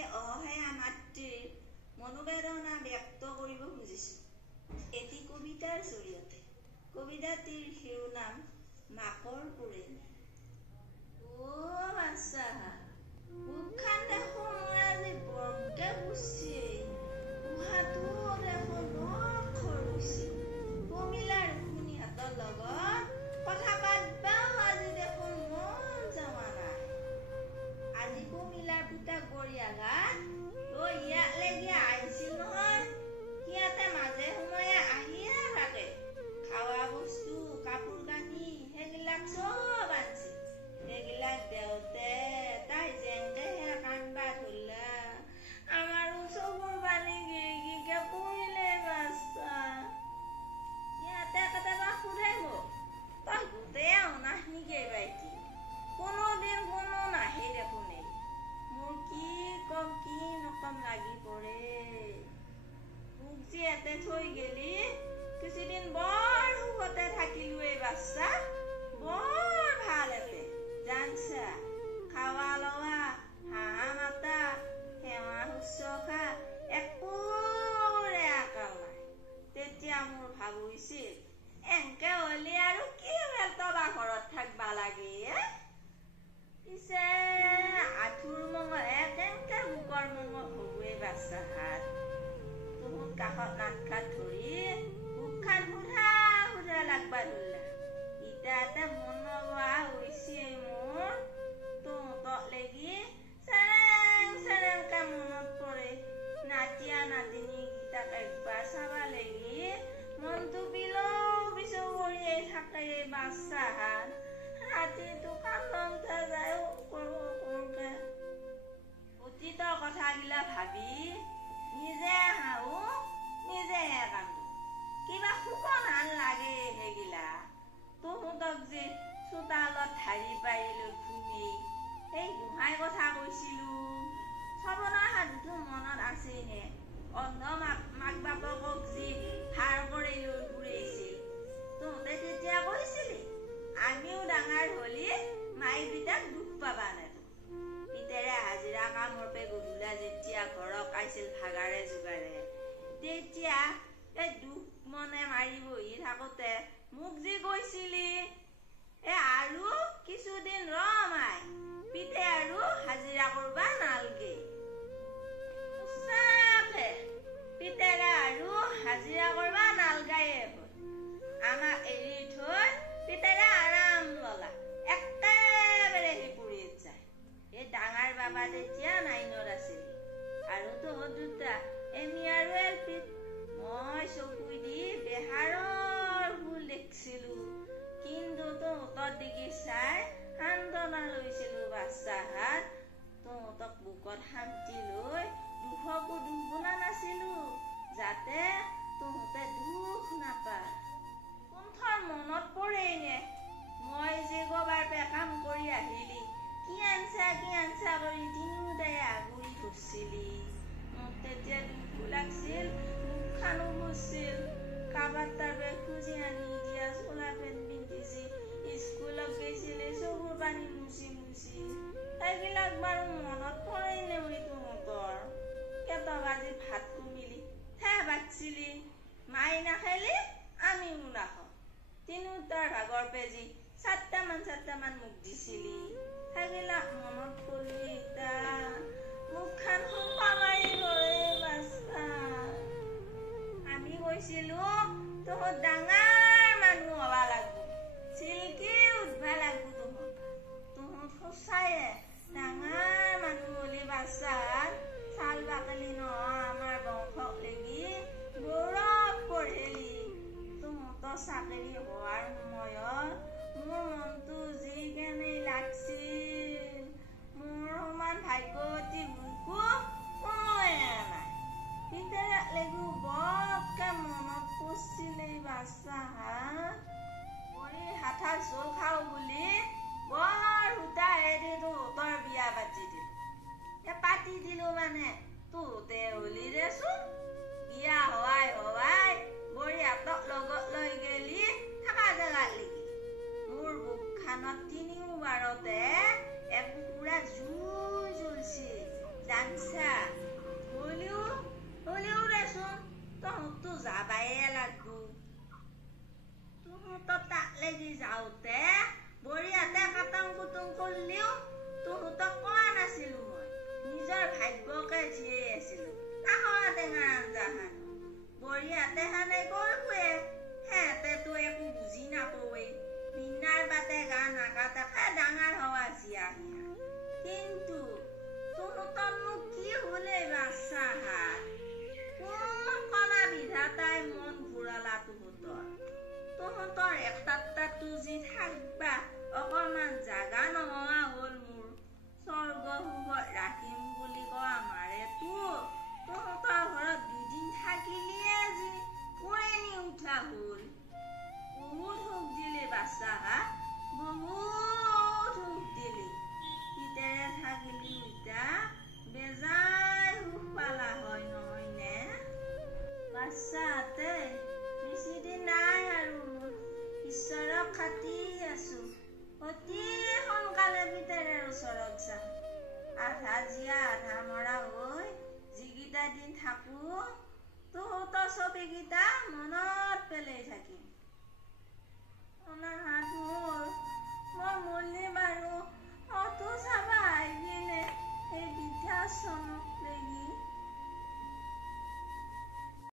আজি অসহায়া মাতৃৰ মনোবেদনা ব্যক্ত কৰিব খুজিছোঁ এটি কবিতাৰ জৰিয়তে। কবিতাটিৰ শিৰোনাম মাকৰ কুৰেমি। অ' বাচ্চাহা, বুকখান দেখোন মোৰ আজি বৰকে পুছছি, উহাটো দেখোন বৰ খৰুচি। পমিলাৰ ৰুক্মিণীহঁতৰ লগত কথা পাতবাও আজি দেখোন মন যোৱা নাই। আজি পমিলাৰ পুতাক বৰিয়াঘাট ইয়াক লেগি আহিছিল নহয়। সিয়াতে মাজে সময়ে আহিয়ে থাকে। খাৱা বস্তু, কাপোৰ কানি সেইবিলাক চব আনছি। সেইবিলাক দেওতে তাই যেংকেহে কান্দবা ধৰলা। আমাৰো চকুৰ পানী গিৰিগিৰিকে পৰিলে বাচ্চা। সিয়াতে কেতিয়াবা সুধে মোক, তই গোটেই অনাহ নেকি বাইটি? কোনোদিন কোনো নাহে দেখোন। মোৰ কি কম কি নকম লাগি পৰে। মোক যে ইয়াতে থৈ গেলি কিছুদিন বৰ সুখতে থাকিলো এই বাচ্চা। বৰ ভাল এতে জানছা। খাৱা লোৱা, হাঁহা মাতা, সেৱা শুশ্ৰূষা একোৰে আকাল নাই। তেতিয়া মোৰ ভাব হৈছিল এনকে হলি আৰু কি তবা ঘৰত থাকবা লাগে। পিছে আঁঠুৰ মঙহে কেনেকে বুকৰ মঙহ হবুৱে বাচ্চা হাত। তহুত কাষত নাটখাত ধৰি বুকখান সুধা সুধা লাগবা ধৰলা। ইটাতে মন নোযোৱা হৈছে মোৰ। তহঁতক লেগি চেৰেং চেৰেংকে মনত পৰে। নাতিয়া নাতিনী গীতাক একবাৰ চাবা লেগি মনটো বিলৌ বিচৌ কৰিয়ে থাকে বাচ্চা হাত। ৰাতিটো কান্দনতে যায় সৰুকে। অতীত কথাগিলা ভাবি নিজে হাঁহো নিজেহে কান্দো। কিবা সুকন হান লাগে সেইগিলা। তহঁতক যে চোতালত ধাৰি পাৰি লৈ ঘুমি সেই গোহাঁই কথা কৈছিলো, চবনৰ সাধুটো মনত আছেই নে? অন্ধ মাক বাপকক যি ভাৰ কৰি লৈ ঘূৰিছিল। তহঁতে তেতিয়া কৈছিলি আমিও ডাঙৰ হলি মাই পিতাক দুখ পাবা নেদো। পিতেৰে হাজিৰা কামৰ পে গধূলা যেতিয়া ঘৰক আইছিল ভাগাৰে যোগাৰে, তেতিয়া এই দুখ মনে মাৰি বহি থাকোতে মোক যি কৈছিলি আৰু কিছুদিন ৰ মাই, পিতে আৰু হাজিৰা কৰবা নালগে। সঁচাকে পিতেৰে আৰু হাজিৰা কৰবা নালগায়ে হ'ল। আমাক এৰি থৈ পিতেৰে আৰাম ললা। একেবাৰে সিপুৰীত যায়। এই ডাঙৰ বাবা তেতিয়া 9ত আছিল আৰু তহঁত দুটা এমি আৰু এলপিত। মই চকু দি বেহাৰৰ ফুল দেখিছিলো, কিন্তু তহঁতৰ দিগি চাই সান্তনা লৈছিলো বাচ্চা হাত। তহঁতক বুকত শান্তি লৈ দুখকো দুখ বোলা নাছিলো, যাতে তহঁতে দুখ নাপা। কোনথৰ মনত পৰেই নে মই যে গবাৰ পে কাম কৰি আহিলি কি আনছা কৰি তিনিওটাই আগুৰি ধৰছিলি। মোক তেতিয়া দুখো লাগছিল, মুখখানো বুজছিল। কাবাৰ তাৰ পে খুজি আনি দিয়া চোলা পেণ্ট পিন্ধিছি, স্কুলত গৈছিলি চকুৰ পানী মুচি মুচি। সেইবিলাক বাৰু মনত পৰেই নে তহঁতৰ? কেতিয়াবা যে ভাত কমিলি ঠেহ বাটছিলি, মাই নাখালি আমিও নাখাওঁ। তিনিওটাৰ ভাগৰ পেজি 4টামান মোক দিছিলি। সেইবিলাক মনত পৰিলি ইতা মুখখান সোপা মাৰি ধৰে বাচ্চা। আমি কৈছিলো তহঁত ডাঙৰ মানুহ হবা লাগব, চিল্কি উঠবা লাগব। তহঁত সঁচায়ে ডাঙৰ মানুহ হলি বাচ্চা চাল বাকলি নহয় আমাৰ বংশক লেগি গৌৰৱ কঢ়েলি। তহঁতৰ চাকৰি হোৱাৰ সময়ত মোৰ মনটো যি কেনে লাগছিল। মোৰ সমান ভাগ্যৱতী মোকো কোনোৱে নাই। পিতেৰাক লেগি বৰকে মনত পৰিছিল এই বাচ্চা হাত। ভৰিৰ হাঠাৰ জোল খাওঁ বুলি বৰ সূতাহেদি তহঁতৰ বিয়া পাতি দিলো। পাতি দিলো মানে তহঁতে হলি দেচোন। বিয়া হোৱাই বৰিয়াতক লগত লৈ গেলি থাকা জেগাত লেগি। মোৰ বুকখানত তিনিওবাৰতে এক কুকুৰা জুই জ্বলছিল জানছা। ছবিকেইটা মনত পেলাই থাকিম। অনাহাত মোৰ